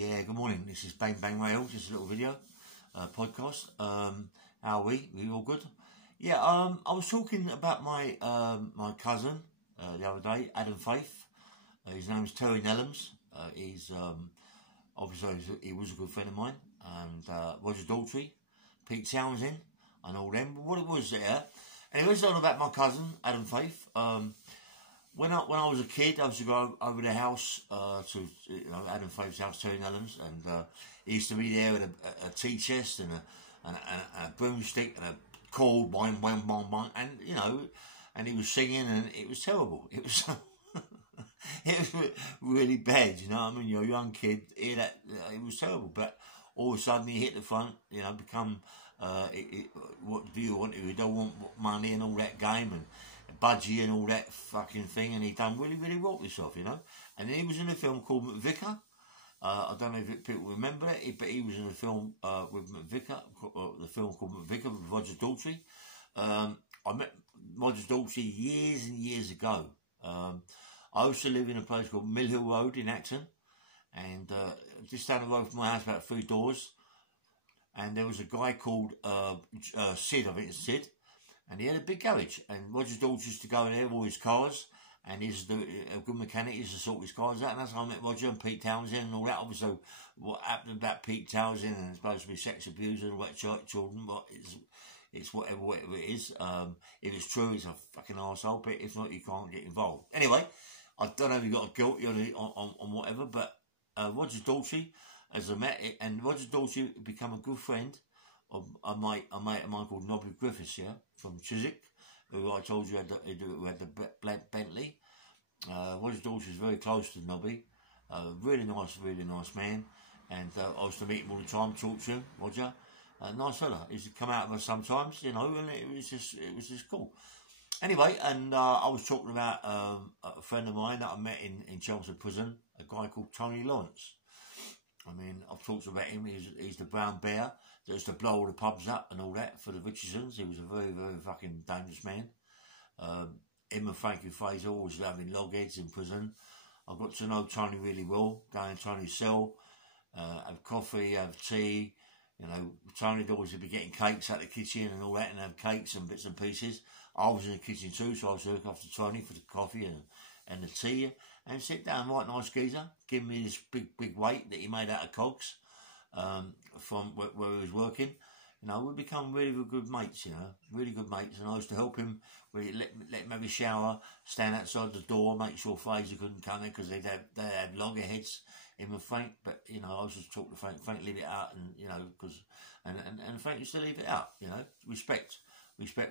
Yeah, good morning. This is Bang Bang Rail, just a little video, podcast. How are we? We all good? Yeah, I was talking about my my cousin the other day, Adam Faith. His name's Terry Nellums. He's obviously he was a good friend of mine, and Roger Daltrey, Pete Townsend, and all them. But what it was there, and it was all about my cousin Adam Faith. When I was a kid, I used to go over the house to Adam Faith's house, Terry Nellums, and he used to be there with a tea chest and a broomstick and a cord, boing, boing, boing, boing, and and he was singing, and it was terrible. It was it was really bad, I mean, you're a young kid, hear that, it was terrible. But all of a sudden, he hit the front, become what do you want? You don't want money and all that game and budgie and all that fucking thing, and he done really, really well with himself, And then he was in a film called VICAR. I don't know if people remember it, but he was in a film with VICAR, the film called VICAR with Roger Daltrey. I met Roger Daltrey years and years ago. I used to live in a place called Mill Hill Road in Acton, and just down the road from my house, about 3 doors. And there was a guy called Sid, I think it's Sid, and he had a big garage. And Roger Daltrey used to go in there with all his cars, and he's a good mechanic. He used to sort his cars out, and that's how I met Roger and Pete Townsend and all that. Obviously, what happened about Pete Townsend and supposed to be sex abuse and all that children, but it's whatever it is. If it's true, he's a fucking arsehole, but if not, you can't get involved. Anyway, I don't know if you got a guilty on whatever, but Roger Daltrey, as I met it, and Roger Daltrey became a good friend of a mate of mine called Nobby Griffiths, from Chiswick, who I told you had the Bentley. Roger Daltrey was very close to Nobby, really nice man, and I used to meet him all the time, talk to him, Roger. Nice fella. He used to come out with us sometimes, and it was just cool. Anyway, and I was talking about a friend of mine that I met in Chelmsford Prison, a guy called Tony Lawrence. I mean, I've talked about him. He's the brown bear that used to blow all the pubs up and all that for the Richardsons. He was a very, very fucking dangerous man. Him and Frankie Fraser always having logheads in prison. I got to know Tony really well, going to Tony's cell, have coffee, have tea. Tony'd always be getting cakes out of the kitchen and all that, and have cakes and bits and pieces. I was in the kitchen too, so I was looking after Tony for the coffee and the tea, and sit down, right nice geezer, give me this big weight that he made out of cogs from where he was working. We become really good mates, really good mates, and I used to help him, let him have his shower, stand outside the door, make sure Fraser couldn't come in, because they had loggerheads, him and Frank, but, I was just talking to Frank leave it out, and, because, and Frank used to leave it out, respect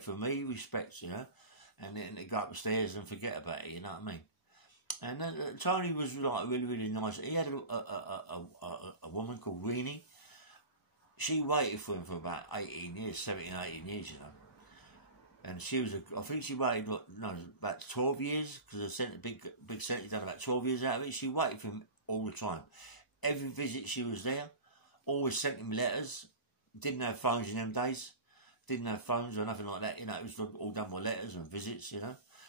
for me, respect, and then they go up the stairs and forget about it, you know what I mean? And Tony was like really, really nice. He had a woman called Reenie. She waited for him for about 17, 18 years, And she was, I think she waited, about 12 years, because I sent a big sentence, done about 12 years out of it. She waited for him all the time. Every visit she was there, always sent him letters. Didn't have phones in them days. Didn't have phones or nothing like that, it was all done by letters and visits,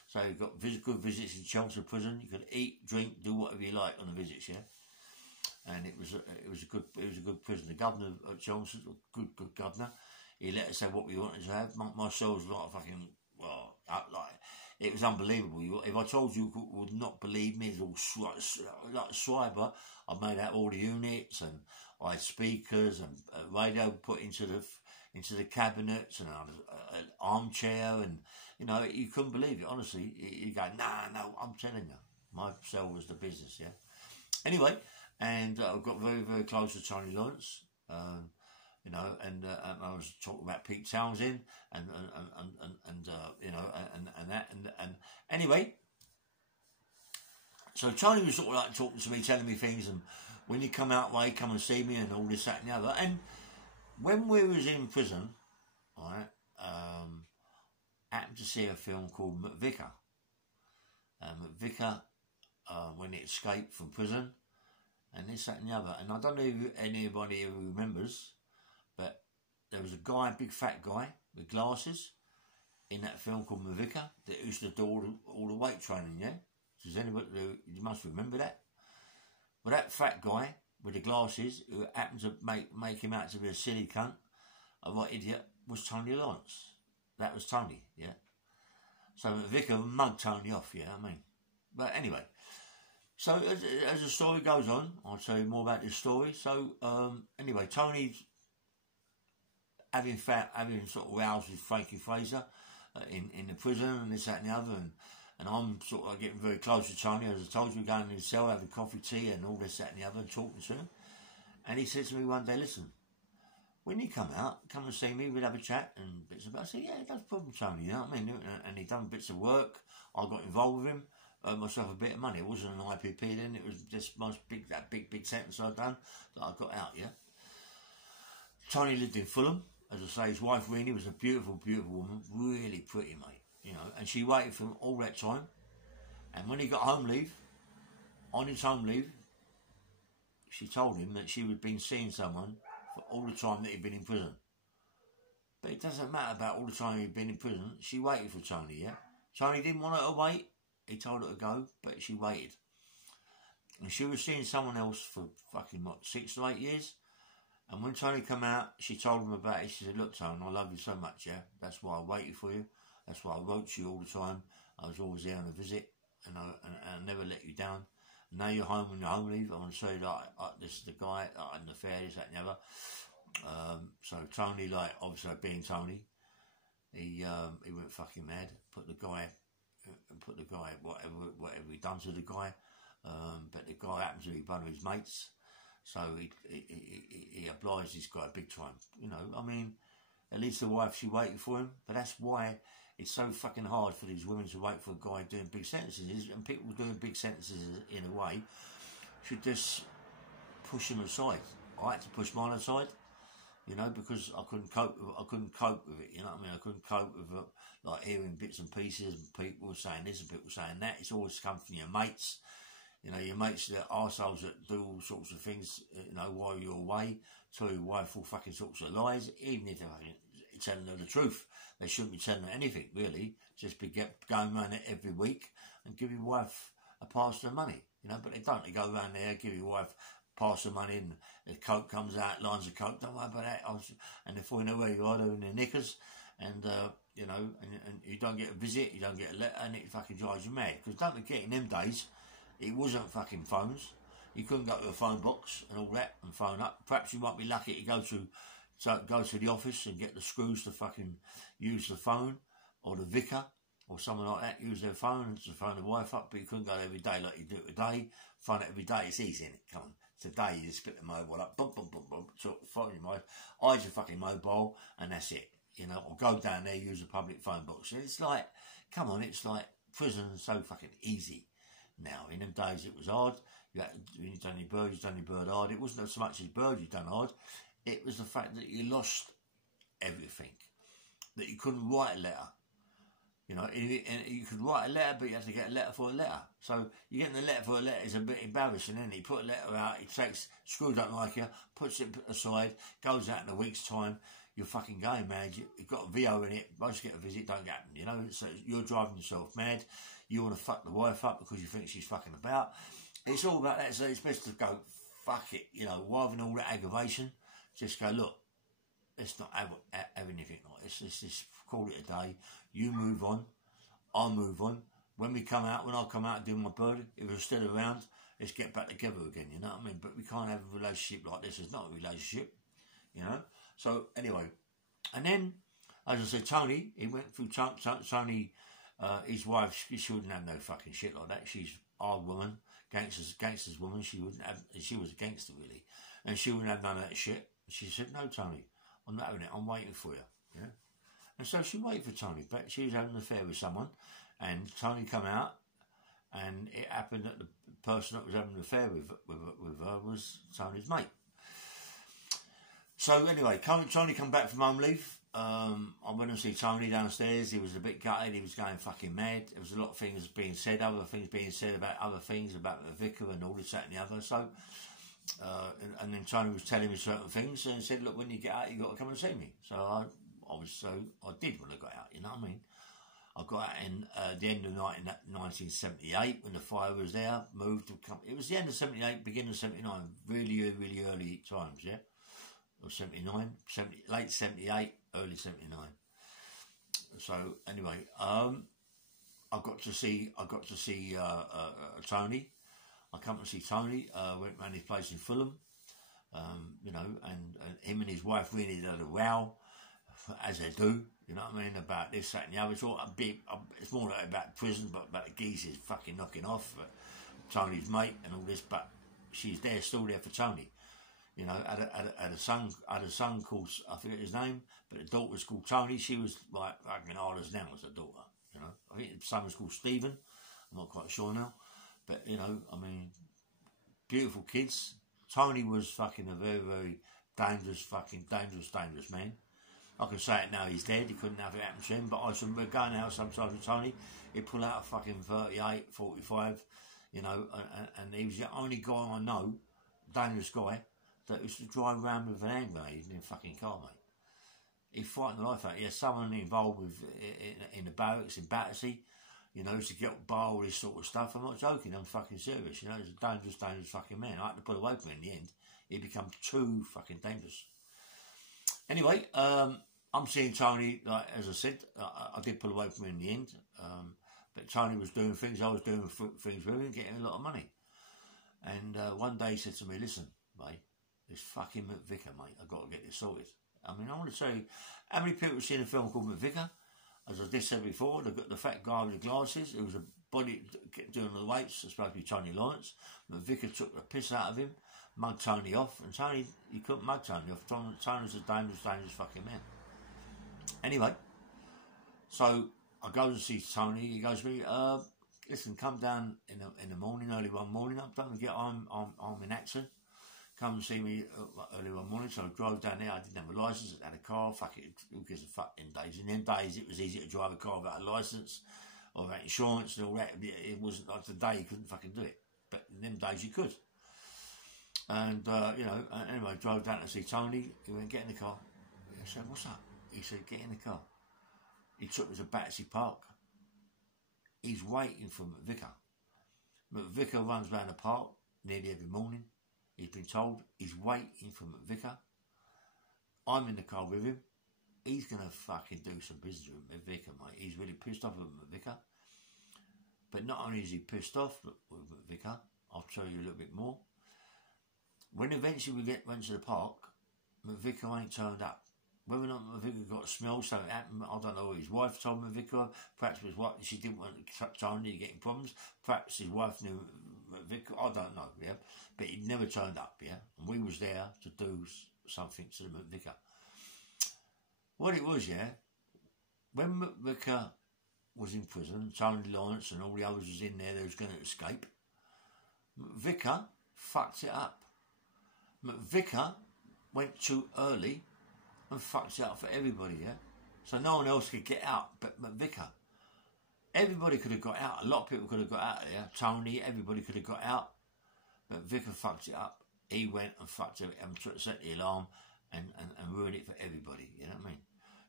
So you got good visits in Chelmsford Prison. You could eat, drink, do whatever you like on the visits, And it was a good prison. The governor at Chelmsford, good governor. He let us have what we wanted to have. My cell was like fucking it was unbelievable. If I told you, you would not believe me. It was all like Schreiber. I made out all the units, and I had speakers and radio put into the cabinets, and an armchair, and you couldn't believe it. Honestly, you go, no, I'm telling you, my cell was the business, Anyway, and I got very, very close to Tony Lawrence, and I was talking about Pete Townsend, and anyway, so Tony was sort of like talking to me, telling me things, and when you come out, come and see me, and all this, that, and the other, and when we was in prison, right, happened to see a film called VICAR. VICAR, when it escaped from prison, and this, that, and the other. And I don't know if anybody who remembers, but there was a guy, a big fat guy with glasses, in that film called VICAR that used to do all the weight training. Does anybody? You must remember that. But that fat guy, with the glasses, who happened to make him out to be a silly cunt, a right idiot, was Tony Lawrence. That was Tony, yeah. So the vicar mugged Tony off, yeah, I mean. But anyway, so as the story goes on, I'll tell you more about this story. So anyway, Tony's having sort of rows with Frankie Fraser in the prison and this, that and the other, and I'm sort of getting very close to Tony, as I told you, going in his cell, having coffee, tea and all this, that and the other, and talking to him. And he said to me one day, listen, when you come out, come and see me, we'll have a chat and bits about it. I said, yeah, that's no problem, Tony, you know what I mean? And he done bits of work. I got involved with him, earned myself a bit of money. It wasn't an IPP then, it was just that big sentence I'd done that I got out, yeah? Tony lived in Fulham. As I say, his wife, Rennie, was a beautiful, beautiful woman, really pretty, mate, you know, and she waited for him all that time. And when he got home leave, on his home leave, she told him that she had been seeing someone for all the time that he'd been in prison. But it doesn't matter about all the time he'd been in prison. She waited for Tony, yeah? Tony didn't want her to wait. He told her to go, but she waited. And she was seeing someone else for fucking, 6 to 8 years. And when Tony come out, she told him about it. She said, look, Tony, I love you so much, yeah? That's why I waited for you. That's why I wrote to you all the time. I was always there on a visit, and I never let you down. Now you're home on your home leave. I want to say that this is the guy, and the fair, this, that, and the other. So Tony, like, obviously being Tony, he went fucking mad. Put the guy, whatever he done to the guy. But the guy happened to be one of his mates. So he obliged this guy big time. You know, I mean, at least the wife, she waited for him. But that's why it's so fucking hard for these women to wait for a guy doing big sentences. And people doing big sentences, in a way, should just push him aside. I had to push mine aside, you know, because I couldn't cope with it, you know what I mean? I couldn't cope with it, like hearing bits and pieces and people saying this and people saying that. It's always come from your mates. You know, your mates, they're arseholes that do all sorts of things, you know, while you're away, tell your wife all fucking sorts of lies, even if they're telling her the truth. They shouldn't be telling her anything, really. Just be going around it every week and give your wife a pass of money, you know, but they don't. They go around there, give your wife a pass of money, and the coke comes out, lines of coke, don't worry about that. And before you know where you are, they're in their knickers, and, you know, and you don't get a visit, you don't get a letter, and it fucking drives you mad. Because don't forget, in them days, it wasn't fucking phones. You couldn't go to a phone box and all that and phone up. Perhaps you might be lucky to go to the office and get the screws to fucking use the phone, or the vicar or someone like that use their phone to phone the wife up. But you couldn't go every day like you do today. Phone it every day. It's easy, isn't it? Come on. Today you just split the mobile up, boom, boom, boom, boom, sort of phone your wife, hide your fucking mobile, and that's it. You know, or go down there, use a public phone box. It's like, come on, it's like prison is so fucking easy. Now, in them days it was hard. When you done your bird, you done your bird hard. It wasn't so much as bird you done hard. It was the fact that you lost everything. That you couldn't write a letter. You know, and you could write a letter, but you have to get a letter for a letter. So you get the letter for a letter is a bit embarrassing, isn't it? You put a letter out, it takes, Screw don't like you, puts it aside, goes out in a week's time. You're fucking going mad. You've got a VO in it. Most get a visit, don't get happen. You know, so you're driving yourself mad. You want to fuck the wife up because you think she's fucking about. It's all about that. So it's best to go, fuck it. You know, rather than all that aggravation, just go, look, let's not have anything like this. Let's just call it a day. You move on. I'll move on. When I come out and do my bird, if we're still around, let's get back together again. You know what I mean? But we can't have a relationship like this. It's not a relationship. You know? So, anyway. And then, as I said, Tony, he went through Tony, his wife, she wouldn't have no fucking shit like that. She's our woman, gangster's woman. She was a gangster, really. And she wouldn't have none of that shit. She said, no, Tony, I'm not having it. I'm waiting for you. Yeah? And so she waited for Tony, but she was having an affair with someone. And Tony come out, and it happened that the person that was having an affair with her was Tony's mate. So anyway, Tony come back from home leave. I went and see Tony downstairs. He was a bit gutted. He was going fucking mad. There was a lot of things being said, other things being said about other things, about the vicar and all this, that and the other. So, and then Tony was telling me certain things and said, look, when you get out, you got to come and see me. So I did when I got out, you know what I mean? I got out in the end of 1978 when the fire was there, moved to come. It was the end of 78, beginning of 79, really, really early times, yeah? Or 79, late 78, early 79. So anyway, I got to see Tony. I come to see Tony, went round his place in Fulham, you know, and him and his wife really had a row, as they do, you know what I mean, about this, that and the other. It's all a big, it's more like about prison, but about the geezers fucking knocking off Tony's mate and all this, but she's there, still there for Tony. You know, had a son called, I forget his name, but the daughter was called Tony. She was like fucking hard as now as the daughter, you know. I think the son was called Stephen, I'm not quite sure now. But, you know, I mean, beautiful kids. Tony was fucking a very, very dangerous man. I can say it now, he's dead, he couldn't have it happen to him, but I remember going out sometimes with Tony, he'd pull out a fucking 38, 45, you know, and he was the only guy I know, dangerous guy, that used to drive around with an hand grenade in a fucking car, mate. He frightened the life out. He had someone involved with in the barracks in Battersea, you know, to get bar all this sort of stuff. I'm not joking, I'm fucking serious, you know, he's a dangerous fucking man. I had to pull away from him in the end. He became too fucking dangerous. Anyway, I'm seeing Tony, like, as I said, I did pull away from him in the end, but Tony was doing things, I was doing things with him, getting a lot of money. And one day he said to me, listen, mate, this fucking McVicar, mate, I've got to get this sorted. I mean, I want to tell you, how many people have seen a film called McVicar? As I did said before, the fat guy with the glasses, it was a body doing the weights, it's supposed to be Tony Lawrence. McVicar took the piss out of him, mugged Tony off, and Tony, you couldn't mug Tony off. Tony was a dangerous fucking man. Anyway, so I go to see Tony, he goes to me, listen, come down in the morning, early one morning, I'm in Acton. Come and see me early one morning, so I drove down there. I didn't have a licence, I had a car, fuck it, who gives a fuck in days. In them days, it was easy to drive a car without a licence, or without insurance and all that. It wasn't like today, you couldn't fucking do it. But in them days, you could. And, you know, anyway, I drove down to see Tony. He went, get in the car. I said, what's up? He said, get in the car. He took me to Battersea Park. He's waiting for McVicar. McVicar runs round the park nearly every morning. He's been told he's waiting for McVicar. I'm in the car with him. He's going to fucking do some business with McVicar, mate. He's really pissed off with McVicar. But not only is he pissed off with McVicar, I'll tell you a little bit more. When eventually we went to the park, McVicar ain't turned up. Whether or not McVicar got a smell, so it happened, I don't know. His wife told McVicar, perhaps his wife, she didn't want Tony getting problems. Perhaps his wife knew McVicar, I don't know, yeah. But he never turned up, yeah. And we was there to do something to the McVicar. What it was, yeah, when McVicar was in prison, Tony Lawrence and all the others was in there, they was going to escape. McVicar fucked it up. McVicar went too early and fucked it up for everybody, yeah? So no one else could get out but McVicar. Everybody could have got out. A lot of people could have got out of there. Tony, everybody could have got out. But McVicar fucked it up. He went and fucked it and set the alarm and ruined it for everybody, you know what I mean?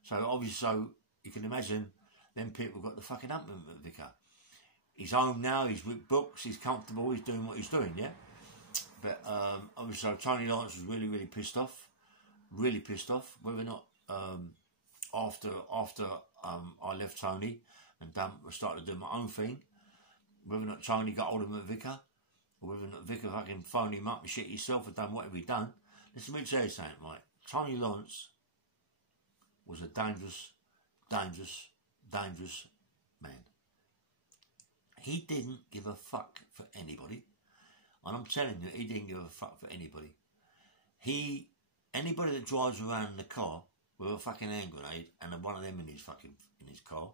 So obviously, so you can imagine them people got the fucking hump with McVicar. He's home now, he's with books, he's comfortable, he's doing what he's doing, yeah? But obviously, so Tony Lawrence was really, really pissed off. Really pissed off. Whether or not after I left Tony and started doing my own thing, whether or not Tony got hold of McVicar, or whether or not Vicar fucking phoned him up and shit himself and done whatever he done. Listen, let me tell you something, right? Tony Lawrence was a dangerous man. He didn't give a fuck for anybody. And I'm telling you, he didn't give a fuck for anybody. Anybody that drives around in the car with a fucking hand grenade and one of them in his car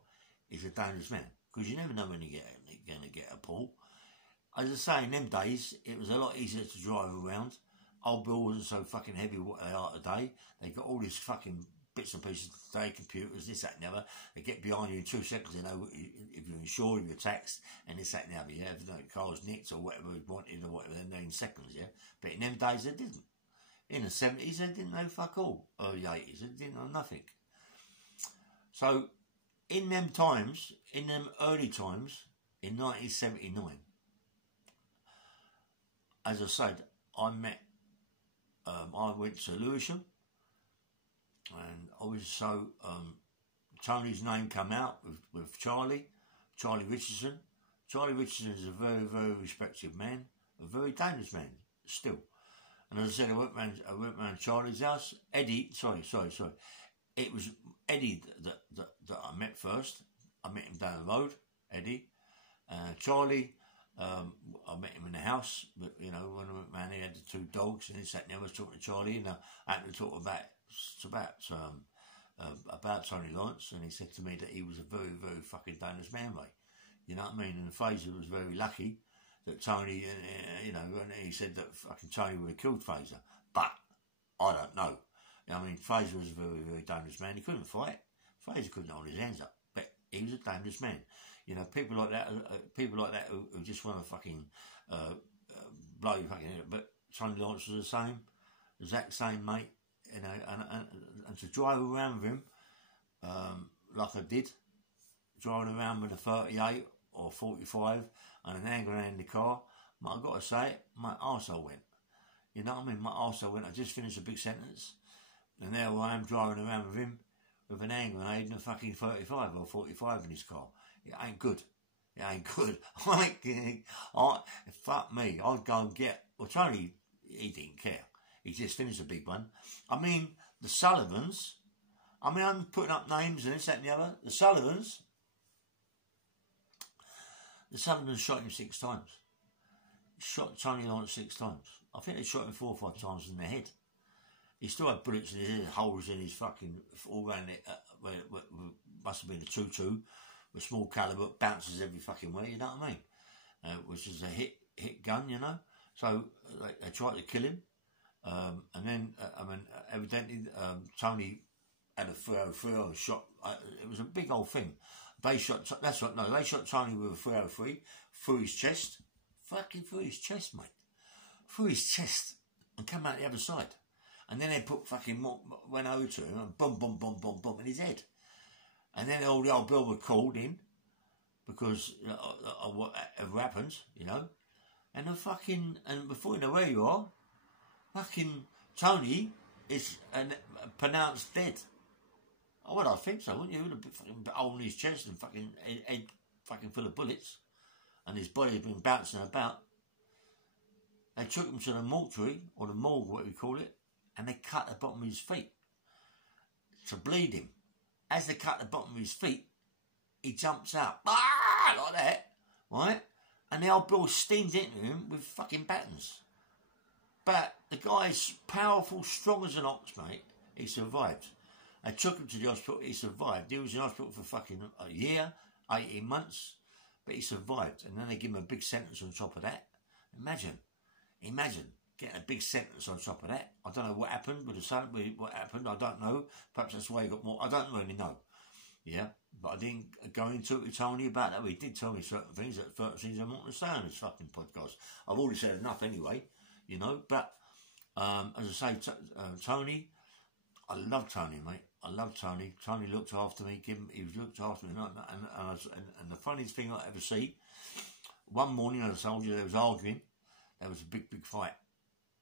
is a dangerous man. Because you never know when you're going to get a pull. As I say, in them days, it was a lot easier to drive around. Old bills wasn't so fucking heavy what they are today. They got all these fucking bits and pieces today, computers, this, that, and the other. They get behind you in 2 seconds, they know if you're insured, if you're taxed, and this, that, and the other, yeah. If the car's nicked or whatever they wanted or whatever, they know in seconds, yeah. But in them days, they didn't. In the 70s, they didn't know fuck all. Or the 80s, they didn't know nothing. So, in them times, in them early times, in 1979, as I said, I went to Lewisham, and also Tony's name come out with Charlie Richardson. Charlie Richardson is a very, very respected man, a very dangerous man still. And as I said, I went round Charlie's house. Eddie, sorry. It was Eddie that I met first. I met him down the road, Eddie. Charlie, I met him in the house, but you know, when I went round, he had the two dogs, and he sat there. I was talking to Charlie, and I had to talk about Tony Lawrence, and he said to me that he was a very, very fucking dangerous man, mate. You know what I mean? And Fraser was very lucky that Tony, you know, and he said that fucking Tony would have killed Fraser, but I don't know. I mean, Fraser was a very, very dangerous man. He couldn't fight. Fraser couldn't hold his hands up, but he was a dangerous man. You know, people like that who just want to fucking blow your fucking head. But Tony Lawrence was the same, exact same, mate. You know, and to drive around with him, like I did, driving around with a 38 or 45 and an hand grenade in the car, I've got to say it, my arsehole went. You know what I mean? My arsehole went. I just finished a big sentence, and there I am driving around with him with an hand grenade and a fucking 35 or 45 in his car. It ain't good. It ain't good. Fuck me. I'd go and get... Well, Tony, he didn't care. He just finished a big one. I mean, the Sullivans... I mean, I'm putting up names and this, that and the other. The Sullivans shot him 6 times. Shot Tony Lawrence 6 times. I think they shot him 4 or 5 times in the head. He still had bullets in his head, holes in his fucking... all around it. Must have been a 2-2. A small caliber, bounces every fucking way, you know what I mean? Which is a hit gun, you know. So they tried to kill him, and then evidently Tony had a 303 shot. It was a big old thing. They shot. That's what. No, they shot Tony with a 303 through his chest, fucking through his chest, mate, through his chest, and come out the other side. And then they went over to him and boom in his head. And then all the old bill were called in because of whatever happens, you know. And before you know where you are, fucking Tony is pronounced dead. Oh, well, I think so, wouldn't you? With a fucking hole in his chest and fucking head fucking full of bullets, and his body had been bouncing about. They took him to the mortuary, or the morgue, what we call it, and they cut the bottom of his feet to bleed him. As they cut the bottom of his feet, he jumps out, like that, right? And the old bill steams into him with fucking battens. But the guy's powerful, strong as an ox, mate. He survived. They took him to the hospital. He survived. He was in hospital for fucking a year, 18 months, but he survived. And then they give him a big sentence on top of that. Imagine getting a big sentence on top of that. I don't know what happened with the son. What happened, I don't know. Perhaps that's why he got more. I don't really know. Yeah, but I didn't go into it with Tony about that. He did tell me certain things I don't want to say on this fucking podcast. I've already said enough anyway, you know. But as I say, Tony, I love Tony, mate. I love Tony. Tony looked after me. He was looked after me, and the funniest thing I ever see. One morning, as I told you, they was arguing. There was a big fight.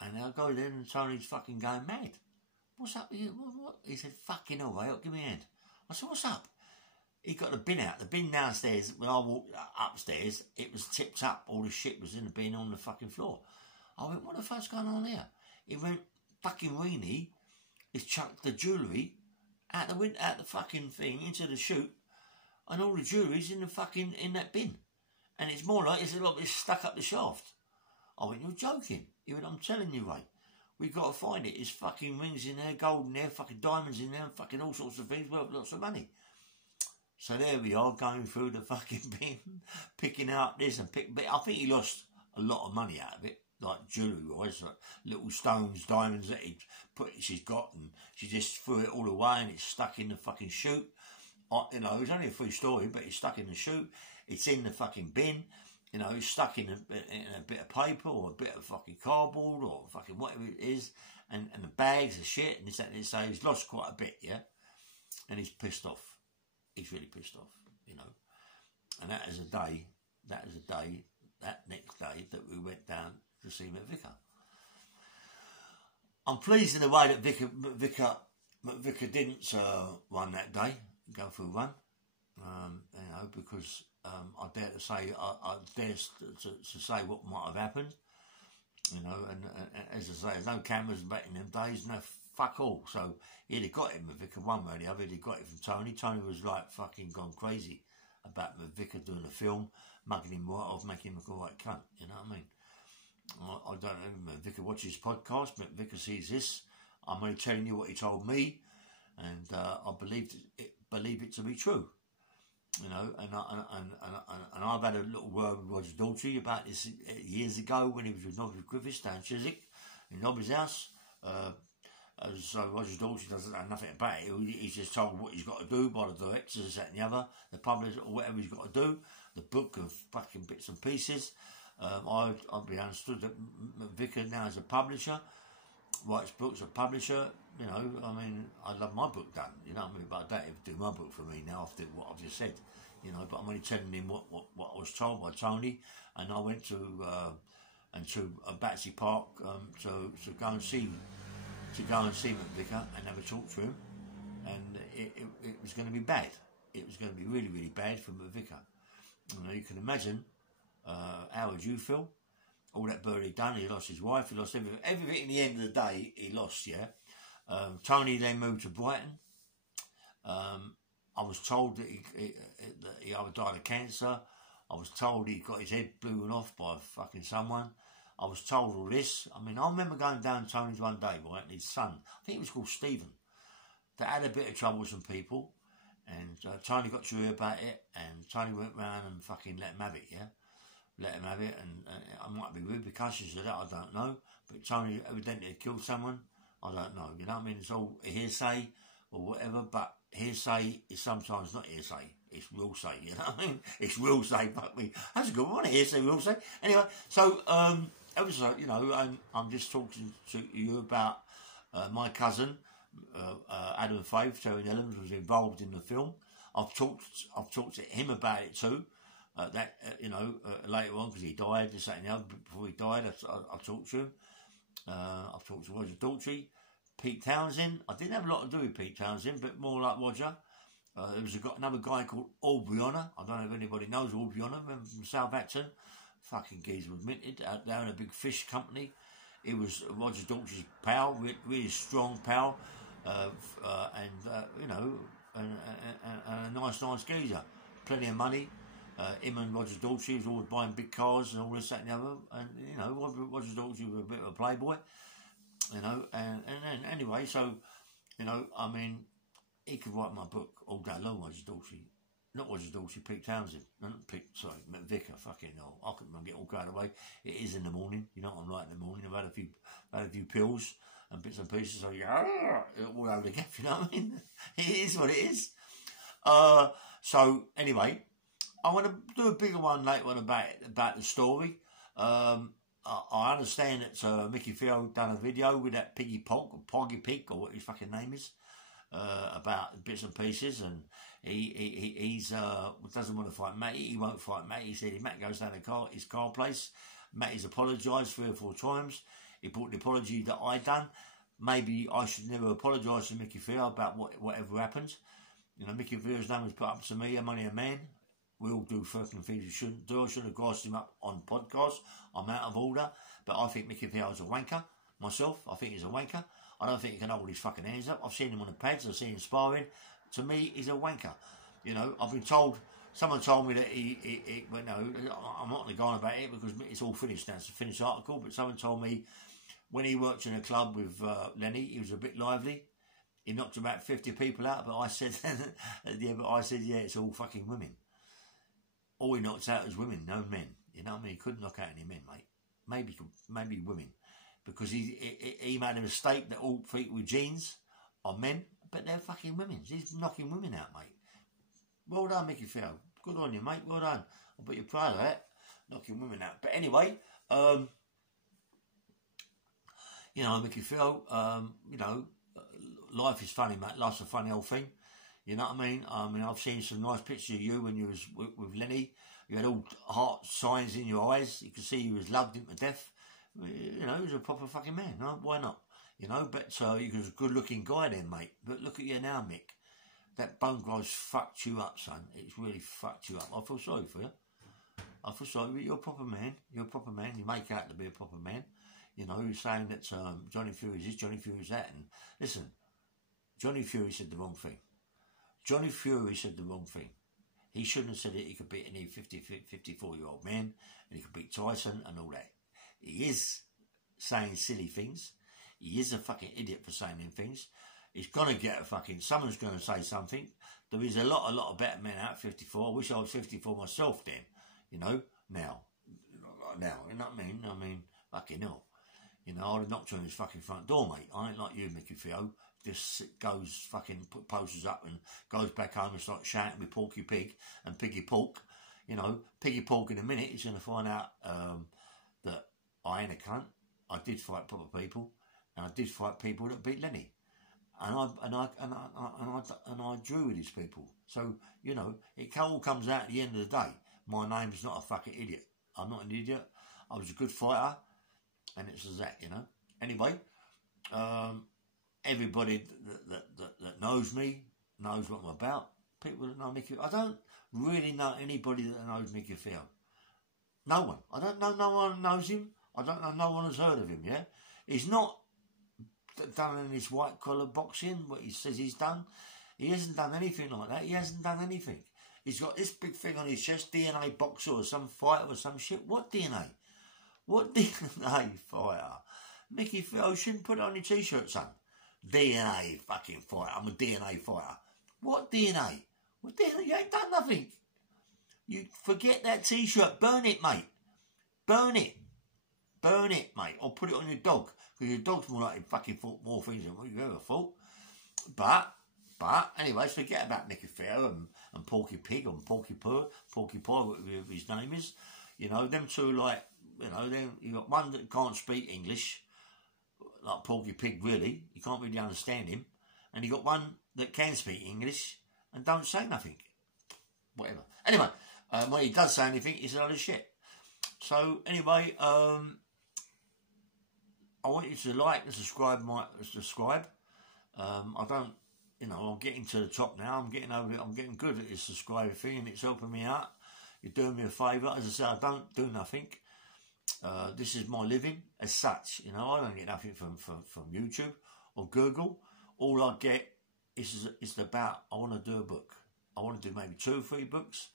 And I go there and Tony's fucking going mad. What's up with you? What? He said, fucking all right, give me a hand. I said, what's up? He got the bin out. The bin downstairs, when I walked upstairs, it was tipped up. All the shit was in the bin on the fucking floor. I went, what the fuck's going on here? He went, fucking weenie, he's chucked the jewellery out the fucking thing into the chute, and all the jewellery's in that bin. And it's more like it's a lot of it's stuck up the shaft. I went, you're joking. He went, I'm telling you, Ray. We've got to find it. There's fucking rings in there, gold in there, fucking diamonds in there, and fucking all sorts of things worth lots of money. So there we are, going through the fucking bin, picking out this and but I think he lost a lot of money out of it, like jewellery-wise, like little stones, diamonds that she's got, and she just threw it all away, and it's stuck in the fucking chute. You know, it was only a 3-story, but it's stuck in the chute. It's in the fucking bin. You know, it's stuck in a bit of paper or a bit of fucking cardboard or fucking whatever it is, and the bags of shit and this, that, and this. So he's lost quite a bit, yeah? And he's pissed off. he's really pissed off, you know. And that is a day, that next day that we went down to see McVicar. I'm pleased in the way that McVicar didn't run that day, go for a run, you know, because I dare to say, I dare to say what might have happened, you know, and as I say, there's no cameras back in them days, no fuck all, so he'd have got it, McVicar, one way or the other, he'd have got it from Tony. Tony was like fucking gone crazy about McVicar doing a film, mugging him right off, making him look a right cunt, you know what I mean? I don't know, McVicar watches podcast, McVicar sees this, I'm only telling you what he told me, and I believe it to be true, you know. And I've had a little word with Roger Daltrey about this years ago when he was with Nobby Griffiths down Chiswick in Nobby's house. So Roger Daltrey doesn't know nothing about it. He's just told what he's got to do by the directors, that and the other, the publisher, or whatever he's got to do. The book of fucking bits and pieces. I've been understood that McVicar now is a publisher, writes books, a publisher, you know. I mean, I love my book done, you know what I mean, but I don't even do my book for me now after what I've just said, you know, but I'm only telling him what I was told by Tony, and I went to Battersea Park to go and see McVicar and have a talk to him, and it was going to be bad. It was going to be really, really bad for McVicar. You know, you can imagine how would you feel? All that bird he'd done, he lost his wife, he lost everything. Everything in the end of the day, he lost, yeah. Tony then moved to Brighton. I was told that he either died of cancer. I was told he got his head blown off by fucking someone. I was told all this. I mean, I remember going down Tony's one day, right, and his son, I think it was called Stephen, that had a bit of trouble with some people, and Tony got to hear about it, and Tony went round and fucking let him have it, yeah? Let him have it, and I might be repercussions of that, I don't know, but Tony evidently had killed someone, I don't know, you know what I mean? It's all hearsay or whatever, but hearsay is sometimes not hearsay, it's real say, you know what I mean? It's real say, fuck me. That's a good one, hearsay, real say. Anyway, so, it was like, you know, I'm just talking to you about my cousin, Adam Faith, Terry Nellums, was involved in the film. I've talked to him about it too. You know, later on, because he died, this, that, and the other. Before he died, I talked to him. I've talked to Roger Daltrey, Pete Townsend. I didn't have a lot to do with Pete Townsend, but more like Roger. There was another guy called Aubrey Honor. I don't know if anybody knows Aubrey Honor, from Southampton. Fucking geezer was minted out there in a big fish company. He was Roger Daltrey's pal, really strong pal, you know, and a nice geezer. Plenty of money. Him and Roger Daltrey was always buying big cars and all this, that and the other. And, you know, Roger Daltrey was a bit of a playboy, you know. And anyway, so, you know, I mean, he could write my book all day long, Roger Daltrey. Not Roger Daltrey, Pete Townsend. No, not Pete, sorry, McVicar, fucking hell. I couldn't get all carried away. It is in the morning, you know what I'm like in the morning. I've had a few pills and bits and pieces, so you go, all over the gap, you know what I mean? It is what it is. So, anyway, I want to do a bigger one later on about the story. I understand that Mickey Theo done a video with that Piggy Pog, or Poggy Pig, or what his fucking name is, about bits and pieces, and he doesn't want to fight Matty. He won't fight Matty. He said if Matt goes down to his car place, Matty's apologised 3 or 4 times. He brought the apology that I done. Maybe I should never apologise to Mickey Theo about whatever happened. You know, Mickey Theo's name was put up to me. I'm only a man. We all do fucking things we shouldn't do. I shouldn't have grassed him up on podcasts. I'm out of order. But I think Mickey Theo is a wanker. Myself, I think he's a wanker. I don't think he can hold his fucking hands up. I've seen him on the pads. I've seen him sparring. To me, he's a wanker. You know, I've been told, someone told me that well, no, I'm not going to go on about it because it's all finished now. It's a finished article. But someone told me when he worked in a club with Lenny, he was a bit lively. He knocked about 50 people out. But I said, yeah, it's all fucking women. All he knocked out was women, no men. You know what I mean? He couldn't knock out any men, mate. Maybe women. Because he made a mistake that all people with jeans are men, but they're fucking women. He's knocking women out, mate. Well done, Mickey Theo. Good on you, mate. Well done. I'll bet you're proud of that. Knocking women out. But anyway, you know, Mickey Theo, you know, life is funny, mate. Life's a funny old thing. You know what I mean? I've seen some nice pictures of you when you was with Lenny. You had all heart signs in your eyes. You could see you was loved him to death. You know, he was a proper fucking man. No? Why not? You know, but he was a good-looking guy then, mate. But look at you now, Mick. That bone growth's fucked you up, son. It's really fucked you up. I feel sorry for you. I feel sorry, but you're a proper man. You're a proper man. You make out to be a proper man. You know, you're saying that Johnny Fury's this, Johnny Fury's that. And listen, Johnny Fury said the wrong thing. Johnny Fury said the wrong thing. He shouldn't have said it. He could beat any 54-year-old man, and he could beat Tyson and all that. He is saying silly things. He is a fucking idiot for saying them things. He's gonna get a fucking. Someone's gonna say something. There is a lot of better men out at 54. I wish I was 54 myself then. You know, now, you know what I mean? I mean, fucking hell. You know, I'd have knocked on his fucking front door, mate. I ain't like you, Mickey Theo. Just goes fucking put posters up and goes back home and starts shouting with Porky Pig and Piggy Pork. You know, Piggy Pork in a minute is going to find out that I ain't a cunt. I did fight proper people, and I did fight people that beat Lenny, and I drew with these people. So you know, it all comes out at the end of the day. My name's not a fucking idiot. I'm not an idiot. I was a good fighter, and it's that, you know. Anyway, everybody that knows me knows what I'm about. People that know Mickey, I don't really know anybody that knows Mickey Theo. No one. I don't know. No one knows him. I don't know. No one has heard of him. Yeah, he's not done in his white collar boxing. What he says he's done. He hasn't done anything like that. He hasn't done anything. He's got this big thing on his chest, DNA boxer or some fighter or some shit. What DNA? What DNA fighter? Mickey Theo shouldn't put it on your t-shirt, son. DNA fucking fighter. I'm a DNA fighter. What DNA? What DNA? You ain't done nothing. You forget that t-shirt. Burn it, mate. Burn it. Burn it, mate. Or put it on your dog. Because your dog's more likely fucking thought more things than what you ever thought. But anyways, forget about Mickey Theo and Porky Pig and Porky Pie, whatever his name is. You know, them two, like, you know, then you got one that can't speak English, like Porky Pig, really. You can't really understand him. And you got one that can speak English and don't say nothing. Whatever. Anyway, when he does say anything, he's a load of shit. So, anyway, I want you to like and subscribe. I don't, you know, I'm getting to the top now. I'm getting over it. I'm getting good at this subscriber thing, and it's helping me out. You're doing me a favour. As I say, I don't do nothing. This is my living as such. You know, I don't get nothing from YouTube or Google. All I get is about, I want to do a book. I want to do maybe 2 or 3 books.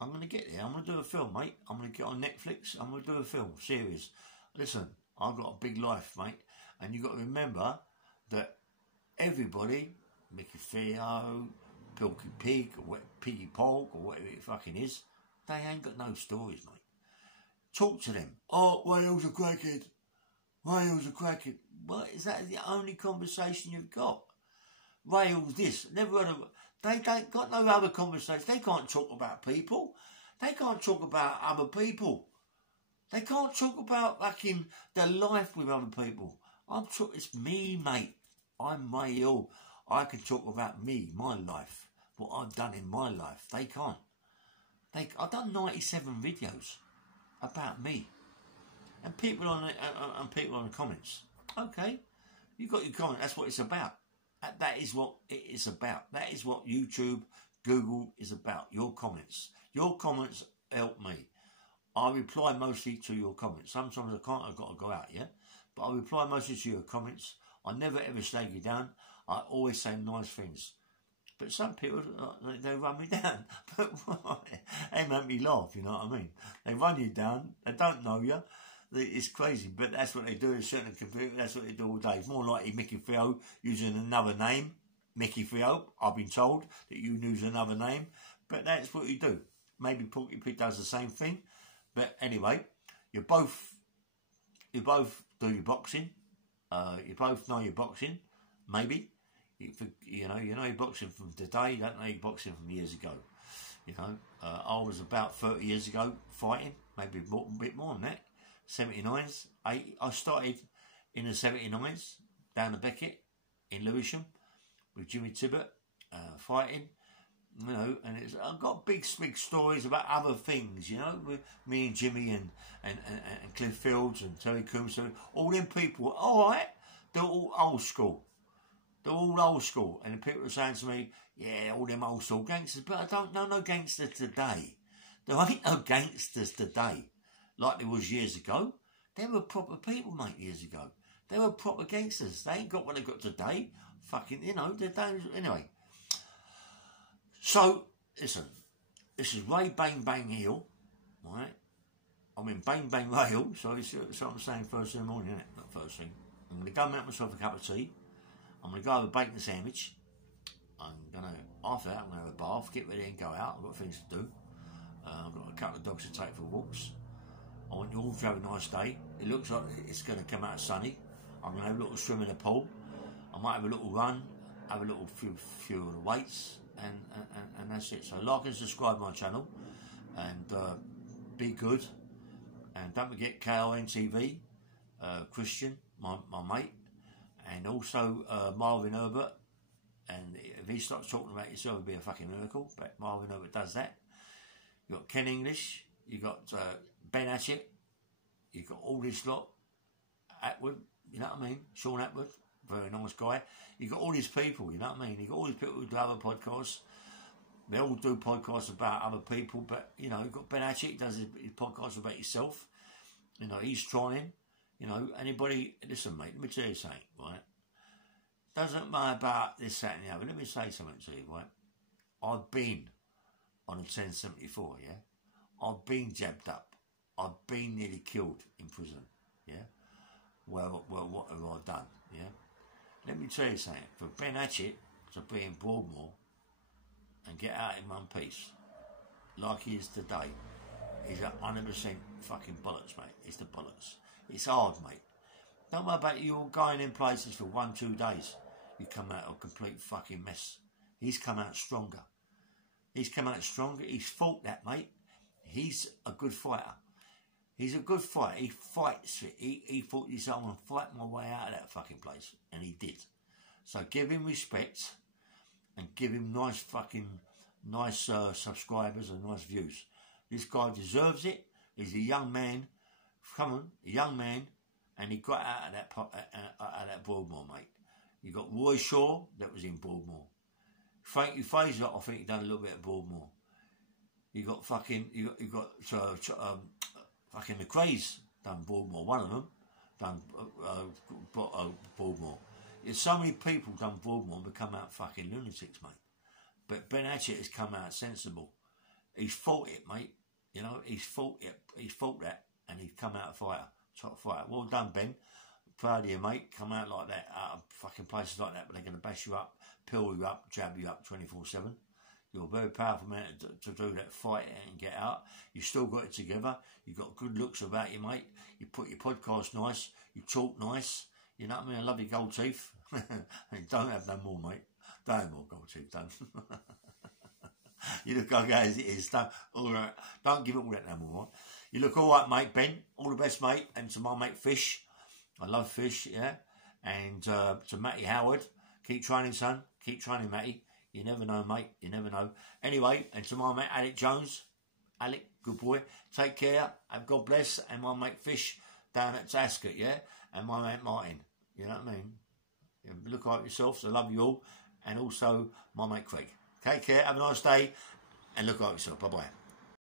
I'm going to get there. I'm going to do a film, mate. I'm going to get on Netflix. I'm going to do a film series. Listen, I've got a big life, mate. And you've got to remember that everybody, Mickey Theo, Porky Pig, or Piggy Pork, or whatever it fucking is, they ain't got no stories, mate. Talk to them. Oh, Wales a crackhead. Wales a crackhead. What, is that the only conversation you've got? Wales this. Never heard of. They ain't got no other conversation. They can't talk about people. They can't talk about other people. They can't talk about fucking their life with other people. It's me, mate. I'm male. I can talk about me, my life, what I've done in my life. They can't. I've done 97 videos about me, and people on the comments. Okay, you got your comment. That's what it's about. That is what it is about. That is what YouTube, Google is about. Your comments. Your comments help me. I reply mostly to your comments. Sometimes I can't. I've got to go out, yeah. But I reply mostly to your comments. I never ever slag you down. I always say nice things. But some people, they run me down. But they make me laugh, you know what I mean? They run you down. They don't know you. It's crazy, but that's what they do in certain computer. That's what they do all day. It's more likely Mickey Theo using another name. Mickey Theo, I've been told that you use another name. But that's what you do. Maybe Porky Pig does the same thing. But anyway, you both do your boxing. You both know your boxing. Maybe. You know your boxing from today. You don't know your boxing from years ago. You know, I was about 30 years ago fighting. Maybe a bit more than that. 79s. I started in the 79s down the Beckett in Lewisham with Jimmy Tibbett fighting, you know, and I've got big stories about other things, you know, with me and Jimmy and Cliff Fields and Terry Coombs, all them people, all right, they're all old school. They're all old school, and the people are saying to me, yeah, all them old school gangsters, but I don't know no gangsters today. There ain't no gangsters today like there was years ago. They were proper people, mate, years ago. They were proper gangsters. They ain't got what they got today. Fucking, you know, they don't. Anyway. So, listen, this is Ray Bang Bang Hill, right? I mean, Bang Bang Hill, so it's what I'm saying first thing in the morning, isn't it? Not first thing. I'm going to go make myself a cup of tea. I'm going to go have a bacon sandwich. I'm going to, after that, I'm going to have a bath, get ready and go out. I've got things to do. I've got a couple of dogs to take for walks. I want you all to have a nice day. It looks like it's going to come out sunny. I'm going to have a little swim in the pool. I might have a little run, have a little few of the weights, and that's it. So like and subscribe my channel, and be good. And don't forget KLNTV, Christian, my mate, and also Marvin Herbert. And if he starts talking about yourself, it'll be a fucking miracle. But Marvin Herbert does that. You got Ken English. You got Ben Hatchett. You got all this lot. Atwood, you know what I mean? Sean Atwood, very nice guy. You got all these people, you know what I mean? You got all these people who do other podcasts. They all do podcasts about other people, but you know, you've got Ben Hatchett does his podcast about himself. You know, he's trying. You know, anybody, listen, mate, let me tell you something, right? Doesn't matter about this, that, and the other. Let me say something to you, right? I've been on a 1074, yeah? I've been jabbed up. I've been nearly killed in prison, yeah? Well, what have I done, yeah? Let me tell you something. For Ben Hatchett to be in Broadmoor and get out in one piece, like he is today, is 100% fucking bollocks, mate. It's the bollocks. It's hard, mate. Don't worry about you all going in places for 1-2 days. You come out a complete fucking mess. He's come out stronger. He's come out stronger. He's fought that, mate. He's a good fighter. He's a good fighter. He fights it. He thought he's going to fight my way out of that fucking place. And he did. So give him respect. And give him nice subscribers and nice views. This guy deserves it. He's a young man. Come on, a young man. And he got out of that Broadmoor, mate. You got Roy Shaw, that was in Broadmoor. Frankie Fraser, I think he done a little bit of Broadmoor. You got fucking McRae's done Broadmoor. One of them done Broadmoor. There's so many people done Broadmoor and become out fucking lunatics, mate. But Ben Hatchett has come out sensible. He's fought it, mate. You know, he's fought it. He's fought that, and he's come out a fighter. Top fighter. Well done, Ben. Proud of you, mate. Come out like that, out of fucking places like that, but they're going to bash you up, pill you up, jab you up 24/7. You're a very powerful man to do that, fight it and get out. You still got it together. You got good looks about you, mate. You put your podcast nice. You talk nice. You know what I mean? I love your gold teeth. Don't have no more, mate. Don't have more gold teeth, don't. You look okay as it is. Don't give it all that no more, right? You look all right, mate, Ben. All the best, mate. And to my mate Fish. I love Fish, yeah. And to Matty Howard. Keep training, son. Keep training, Matty. You never know, mate. You never know. Anyway, and to my mate Alec Jones. Alec, good boy. Take care. And God bless. And my mate Fish down at Tasket, yeah. And my mate Martin. You know what I mean? Look after yourselves. I love you all. And also my mate Craig. Take care. Have a nice day. And look after yourself. Bye-bye.